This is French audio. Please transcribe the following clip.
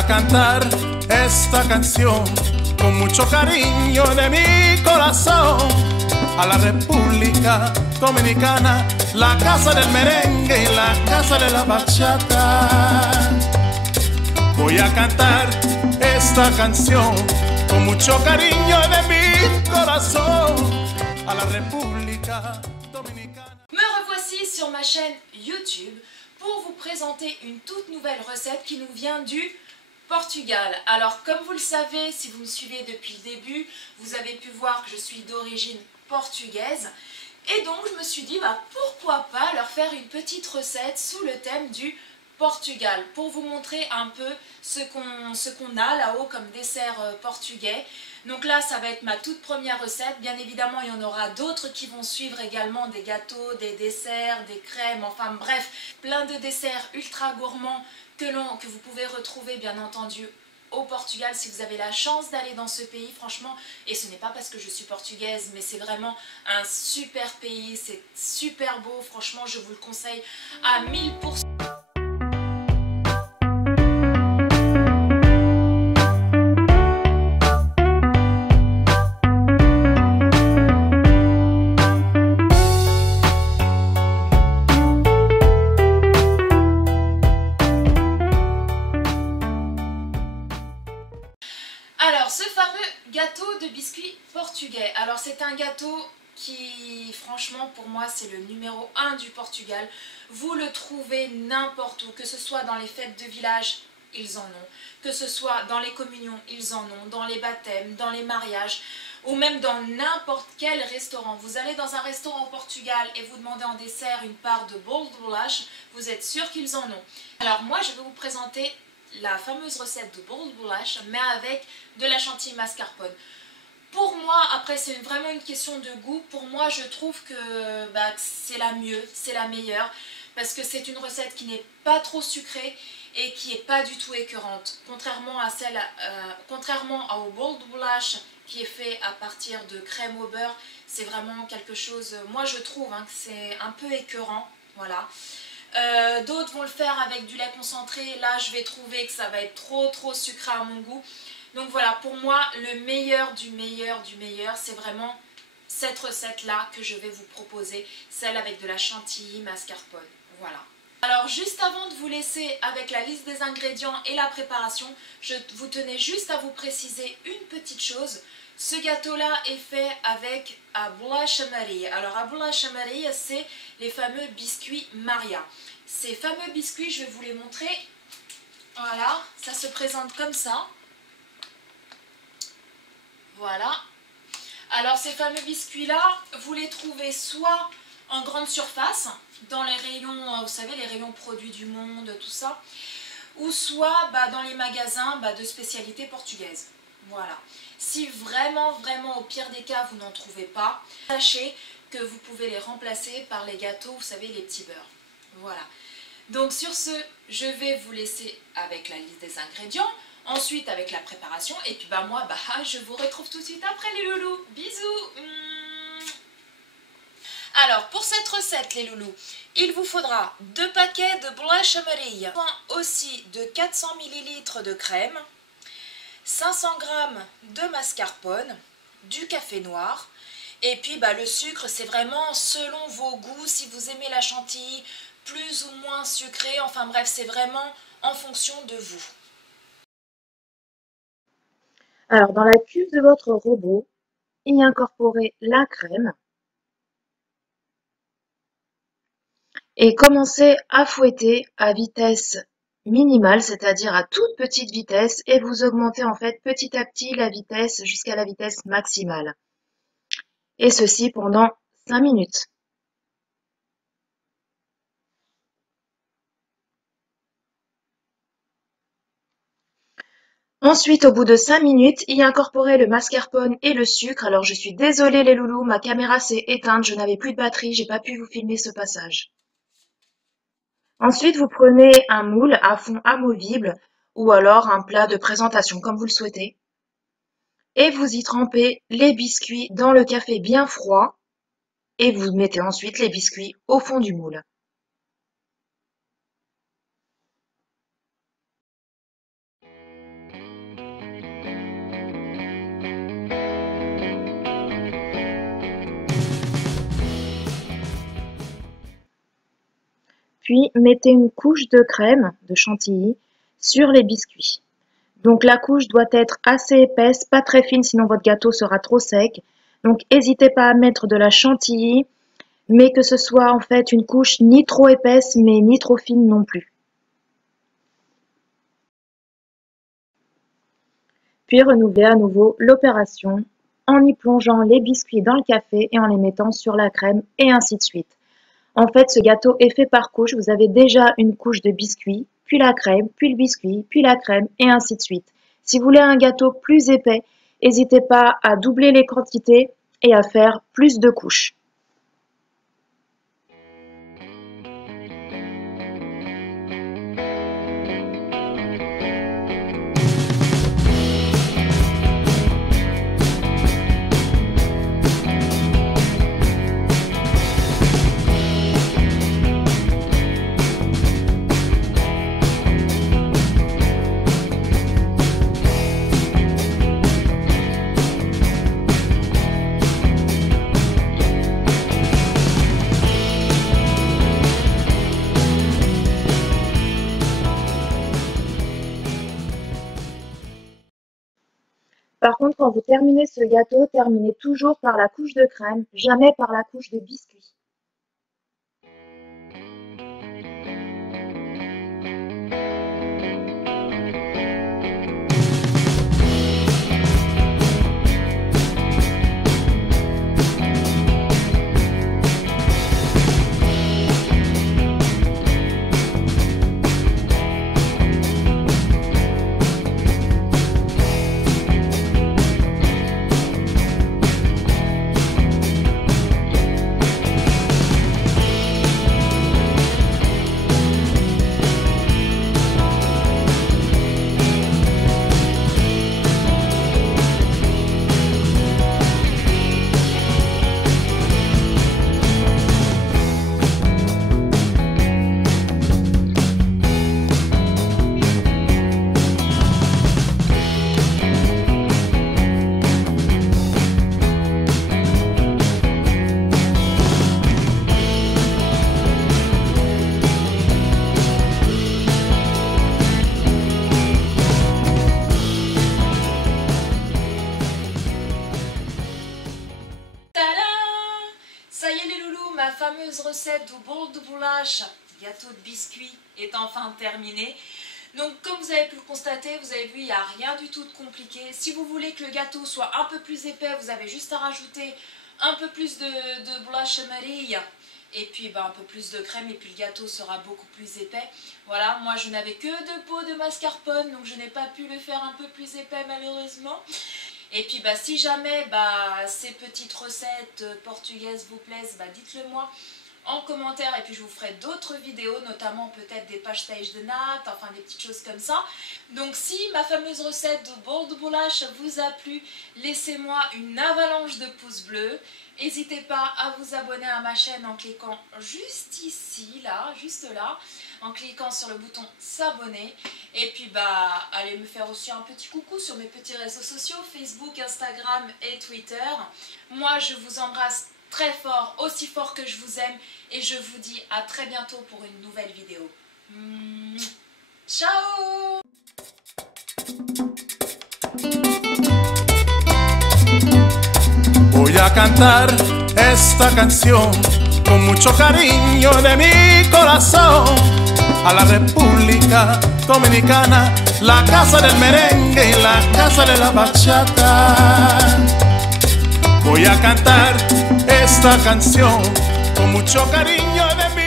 a cantar esta canción con mucho cariño de mi corazón a la República Dominicana, la casa del merengue y la casa de la bachata. Voy a cantar esta canción con mucho cariño de mi corazón a la República Dominicana. Me revoici sur ma chaîne YouTube pour vous présenter une toute nouvelle recette qui nous vient du Portugal. Alors comme vous le savez, si vous me suivez depuis le début, vous avez pu voir que je suis d'origine portugaise. Et donc je me suis dit, pourquoi pas leur faire une petite recette sous le thème du Portugal, pour vous montrer un peu ce qu'on a là-haut comme dessert portugais. Donc là, ça va être ma toute première recette. Bien évidemment, il y en aura d'autres qui vont suivre également, des gâteaux, des desserts, des crèmes, enfin bref, plein de desserts ultra gourmands que vous pouvez retrouver bien entendu au Portugal si vous avez la chance d'aller dans ce pays, franchement. Et ce n'est pas parce que je suis portugaise, mais c'est vraiment un super pays, c'est super beau, franchement, je vous le conseille à 1000%. Alors, ce fameux gâteau de biscuits portugais, alors c'est un gâteau qui, franchement, pour moi, c'est le numéro 1 du Portugal. Vous le trouvez n'importe où, que ce soit dans les fêtes de village, ils en ont, que ce soit dans les communions, ils en ont, dans les baptêmes, dans les mariages, ou même dans n'importe quel restaurant. Vous allez dans un restaurant au Portugal et vous demandez en dessert une part de bolo de bolacha, vous êtes sûr qu'ils en ont. Alors moi, je vais vous présenter la fameuse recette de bolo de bolacha, mais avec de la chantilly mascarpone. Pour moi, après c'est vraiment une question de goût, pour moi je trouve que c'est la mieux, c'est la meilleure, parce que c'est une recette qui n'est pas trop sucrée et qui n'est pas du tout écœurante, contrairement au bolo de bolacha qui est fait à partir de crème au beurre. C'est vraiment quelque chose, moi je trouve que c'est un peu écœurant, voilà. D'autres vont le faire avec du lait concentré, là je vais trouver que ça va être trop sucré à mon goût. Donc voilà, pour moi le meilleur du meilleur du meilleur, c'est vraiment cette recette là que je vais vous proposer, celle avec de la chantilly mascarpone, voilà. Alors juste avant de vous laisser avec la liste des ingrédients et la préparation, je vous tenais juste à vous préciser une petite chose. Ce gâteau là est fait avec a bolacha Maria. Alors a bolacha Maria, c'est les fameux biscuits Maria. Ces fameux biscuits, je vais vous les montrer. Voilà, ça se présente comme ça. Voilà. Alors ces fameux biscuits là, vous les trouvez soit en grande surface, dans les rayons, vous savez, les rayons produits du monde, tout ça, ou soit dans les magasins de spécialités portugaises. Voilà. Si vraiment au pire des cas vous n'en trouvez pas, sachez que vous pouvez les remplacer par les gâteaux, vous savez, les petits beurres. Voilà. Donc sur ce, je vais vous laisser avec la liste des ingrédients, ensuite avec la préparation, et puis moi je vous retrouve tout de suite après les loulous. Bisous. Alors pour cette recette les loulous, il vous faudra 2 paquets de bolacha Maria, aussi de 400 ml de crème, 500 g de mascarpone, du café noir, et puis le sucre c'est vraiment selon vos goûts, si vous aimez la chantilly plus ou moins sucrée, enfin bref c'est vraiment en fonction de vous. Alors dans la cuve de votre robot, y incorporez la crème et commencez à fouetter à vitesse minimale, c'est-à-dire à toute petite vitesse, et vous augmentez en fait petit à petit la vitesse jusqu'à la vitesse maximale. Et ceci pendant 5 minutes. Ensuite, au bout de 5 minutes, y incorporez le mascarpone et le sucre. Alors je suis désolée les loulous, ma caméra s'est éteinte, je n'avais plus de batterie, j'ai pas pu vous filmer ce passage. Ensuite, vous prenez un moule à fond amovible ou alors un plat de présentation comme vous le souhaitez. Et vous y trempez les biscuits dans le café bien froid et vous mettez ensuite les biscuits au fond du moule. biscuits, mettez une couche de crème de chantilly sur les biscuits. Donc la couche doit être assez épaisse, pas très fine, sinon votre gâteau sera trop sec. Donc n'hésitez pas à mettre de la chantilly, mais que ce soit en fait une couche ni trop épaisse, mais ni trop fine non plus. Puis renouvelez à nouveau l'opération en y plongeant les biscuits dans le café et en les mettant sur la crème et ainsi de suite. En fait, ce gâteau est fait par couche. Vous avez déjà une couche de biscuits, puis la crème, puis le biscuit, puis la crème, et ainsi de suite. Si vous voulez un gâteau plus épais, n'hésitez pas à doubler les quantités et à faire plus de couches. Par contre, quand vous terminez ce gâteau, terminez toujours par la couche de crème, jamais par la couche de biscuit. Ma fameuse recette du bol de boulash, gâteau de biscuits, est enfin terminée. Donc comme vous avez pu le constater, vous avez vu, il n'y a rien du tout de compliqué. Si vous voulez que le gâteau soit un peu plus épais, vous avez juste à rajouter un peu plus de boulash amarille et puis un peu plus de crème et puis le gâteau sera beaucoup plus épais. Voilà, moi je n'avais que 2 pots de mascarpone, donc je n'ai pas pu le faire un peu plus épais malheureusement. Et puis si jamais ces petites recettes portugaises vous plaisent, dites-le moi en commentaire et puis je vous ferai d'autres vidéos, notamment peut-être des pastéis de nattes, enfin des petites choses comme ça. Donc si ma fameuse recette de bol de boulash vous a plu, laissez-moi une avalanche de pouces bleus. N'hésitez pas à vous abonner à ma chaîne en cliquant juste ici, là, juste là, en cliquant sur le bouton s'abonner. Et puis allez me faire aussi un petit coucou sur mes petits réseaux sociaux, Facebook, Instagram et Twitter. Moi je vous embrasse très fort, aussi fort que je vous aime, et je vous dis à très bientôt pour une nouvelle vidéo. Ciao! Voy a cantar esta canción con mucho cariño de mi corazón a la República Dominicana, la casa del merengue y la casa de la bachata. Voy a cantar esta canción con mucho cariño de mi